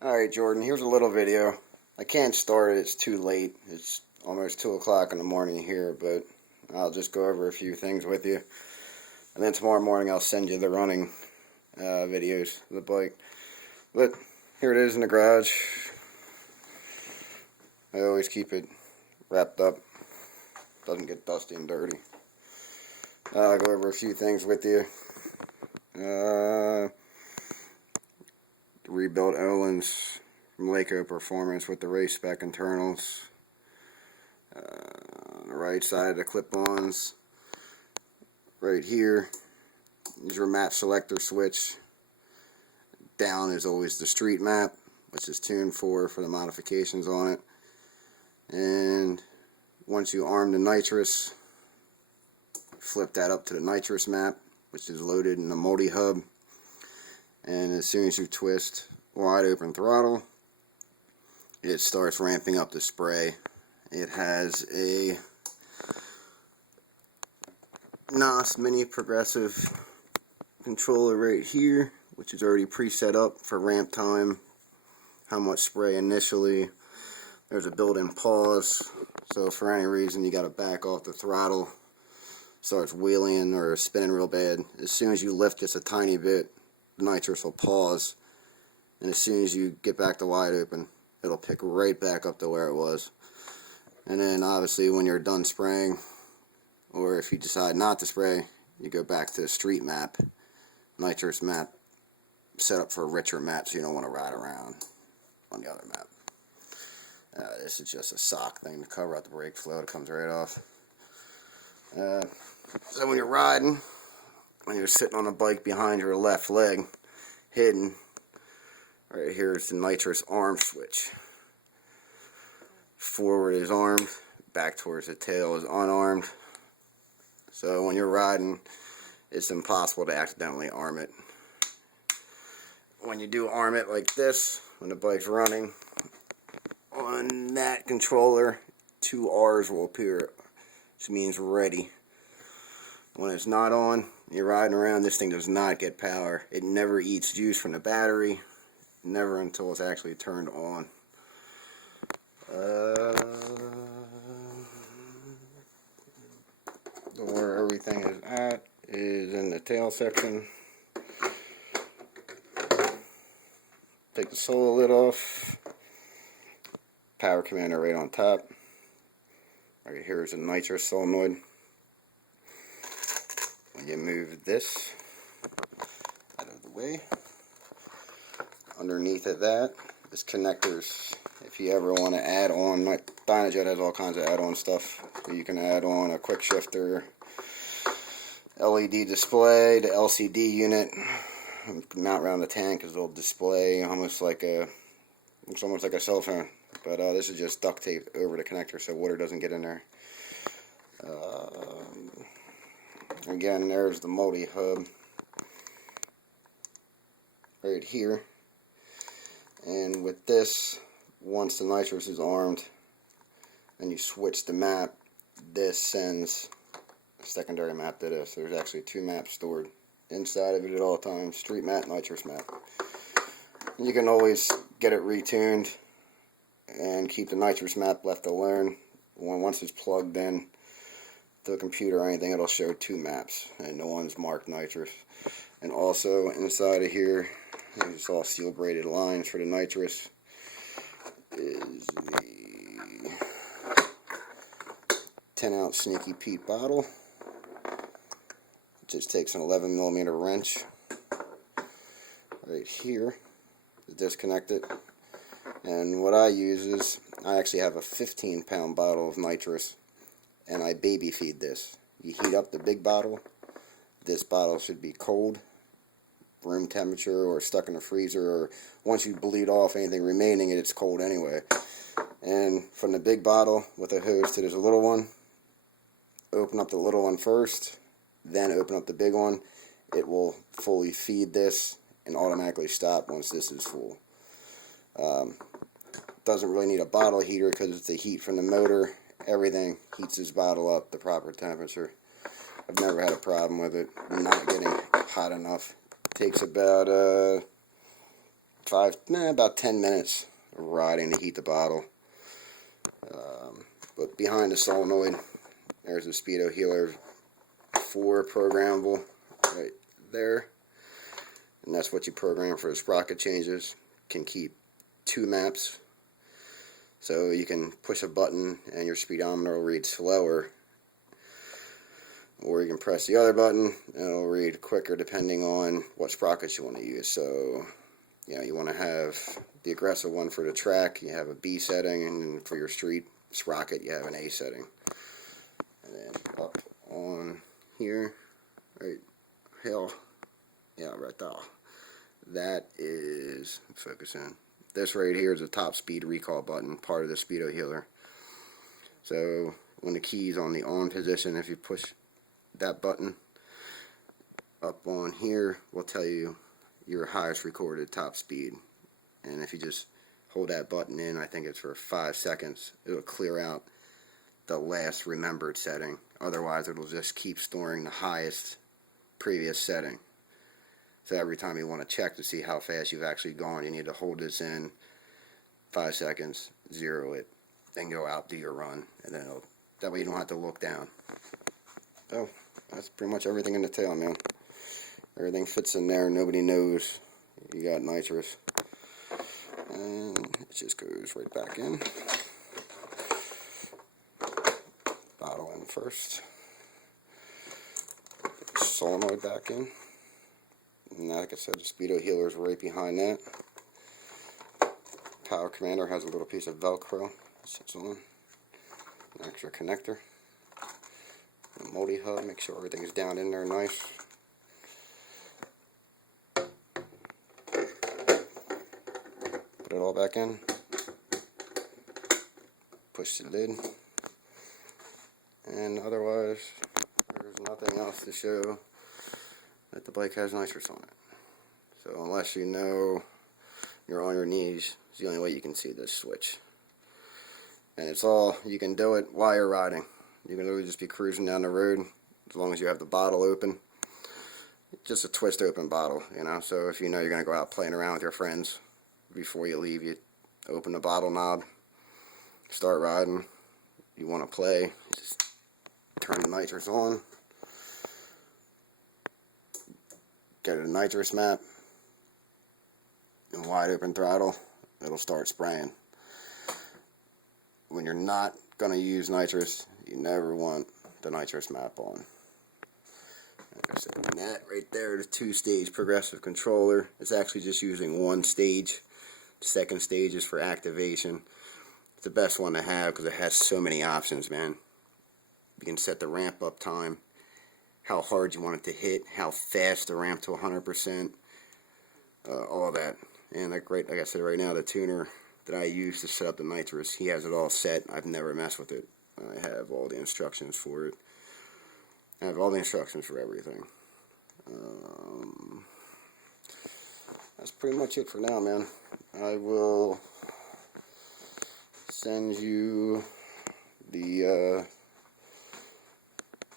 Alright, Jordan, here's a little video. I can't start it, it's too late. It's almost 2 o'clock in the morning here, but I'll just go over a few things with you. And then tomorrow morning I'll send you the running videos of the bike. But here it is in the garage. I always keep it wrapped up. Doesn't get dusty and dirty. I'll go over a few things with you. Rebuilt Owens from Laco Performance with the race spec internals. On the right side, the clip-ons. Right here is your map selector switch. Down is always the street map, which is tuned for the modifications on it. And once you arm the nitrous, flip that up to the nitrous map, which is loaded in the multi-hub. And as soon as you twist wide open throttle, it starts ramping up the spray. It has a NOS mini progressive controller right here, which is already preset up for ramp time, how much spray initially. There's a built-in pause, so if for any reason you got to back off the throttle, starts wheeling or spinning real bad, as soon as you lift just a tiny bit, the nitrous will pause, and as soon as you get back to wide open, it'll pick right back up to where it was. And then obviously when you're done spraying, or if you decide not to spray, you go back to the street map, nitrous map, set up for a richer map, so you don't want to ride around on the other map. This is just a sock thing to cover up the brake flow. It comes right off. So when you're riding, when you're sitting on a bike behind your left leg, hidden, right here is the nitrous arm switch. Forward is armed, back towards the tail is unarmed. So when you're riding, it's impossible to accidentally arm it. When you do arm it like this, when the bike's running, on that controller, 2 R's will appear, which means ready. When it's not on, you're riding around, this thing does not get power. It never eats juice from the battery, never until it's actually turned on. Where everything is at is in the tail section. Take the solo lid off. Power commander right on top. Right here is a nitrous solenoid. When you move this out of the way, underneath of that is connectors. If you ever want to add on, like Dynajet has all kinds of add-on stuff. So you can add on a quick shifter, LED display, the LCD unit, mount around the tank because it'll display almost like it's almost like a cell phone. But this is just duct tape over the connector so water doesn't get in there. Again, there's the multi-hub right here. And with this, once the nitrous is armed and you switch the map, this sends a secondary map to this. There's actually 2 maps stored inside of it at all times, street map, nitrous map. And you can always get it retuned and keep the nitrous map left alone. Once it's plugged in to the computer or anything, it'll show 2 maps, and the one's marked nitrous. And also inside of here, there's all steel braided lines for the nitrous, is the 10-ounce Sneaky Pete bottle. It just takes an 11mm wrench right here to disconnect it. And what I use is, I actually have a 15-pound bottle of nitrous, and I baby feed this. You heat up the big bottle. This bottle should be cold, room temperature, or stuck in the freezer, or once you bleed off anything remaining, it's cold anyway. And from the big bottle with a hose to this little one, open up the little one first, then open up the big one. It will fully feed this and automatically stop once this is full. Doesn't really need a bottle heater because it's the heat from the motor. Everything heats this bottle up the proper temperature. I've never had a problem with it not getting hot enough. Takes about about 10 minutes of riding to heat the bottle. But behind the solenoid, there's a Speedo Healer 4 programmable right there. And that's what you program for the sprocket changes. Can keep 2 maps. So you can push a button and your speedometer will read slower. Or you can press the other button and it'll read quicker depending on what sprockets you want to use. So, you want to have the aggressive one for the track, you have a B setting, and for your street sprocket you have an A setting. And then up on here, right there, that is, focus in, this right here is a top speed recall button, part of the Speedo Healer. So when the key's on the on position, if you push that button up on here, will tell you your highest recorded top speed. And if you just hold that button in, I think it's for 5 seconds, it'll clear out the last remembered setting. Otherwise it'll just keep storing the highest previous setting. So every time you want to check to see how fast you've actually gone, you need to hold this in 5 seconds, zero it, then go out, do your run, and then that way you don't have to look down. So that's pretty much everything in the tail, man. Everything fits in there, nobody knows you got nitrous. And it just goes right back in. Bottle in first. Solenoid back in. And like I said, the Speedo Healer is right behind that. Power commander has a little piece of Velcro. Sits on. An extra connector. A multi-hub, make sure everything's down in there nice. Put it all back in. Push the lid. And otherwise, there's nothing else to show that the bike has nitrous on it. So unless you know you're on your knees, it's the only way you can see this switch. And it's all, you can do it while you're riding. You can literally just be cruising down the road as long as you have the bottle open. Just a twist open bottle, so if you know you're going to go out playing around with your friends, before you leave, you open the bottle knob, start riding. You want to play, just turn the nitrous on, get a nitrous map, and wide open throttle, it'll start spraying. When you're not going to use nitrous, you never want the nitrous map on. Like I said, that right there, the 2-stage progressive controller, it's actually just using 1 stage. The second stage is for activation. It's the best one to have because it has so many options, man. You can set the ramp up time, how hard you want it to hit, how fast the ramp to 100%, all that. And like I said, right now, the tuner that I use to set up the nitrous, he has it all set. I've never messed with it. I have all the instructions for it. I have all the instructions for everything. That's pretty much it for now, man. I will send you the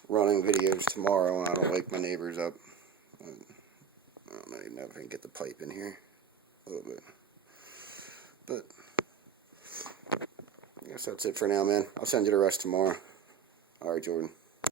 running videos tomorrow when I don't wake my neighbors up. I don't know even if I can get the pipe in here a little bit. But I guess that's it for now, man. I'll send you the rest tomorrow. Alright, Jordan.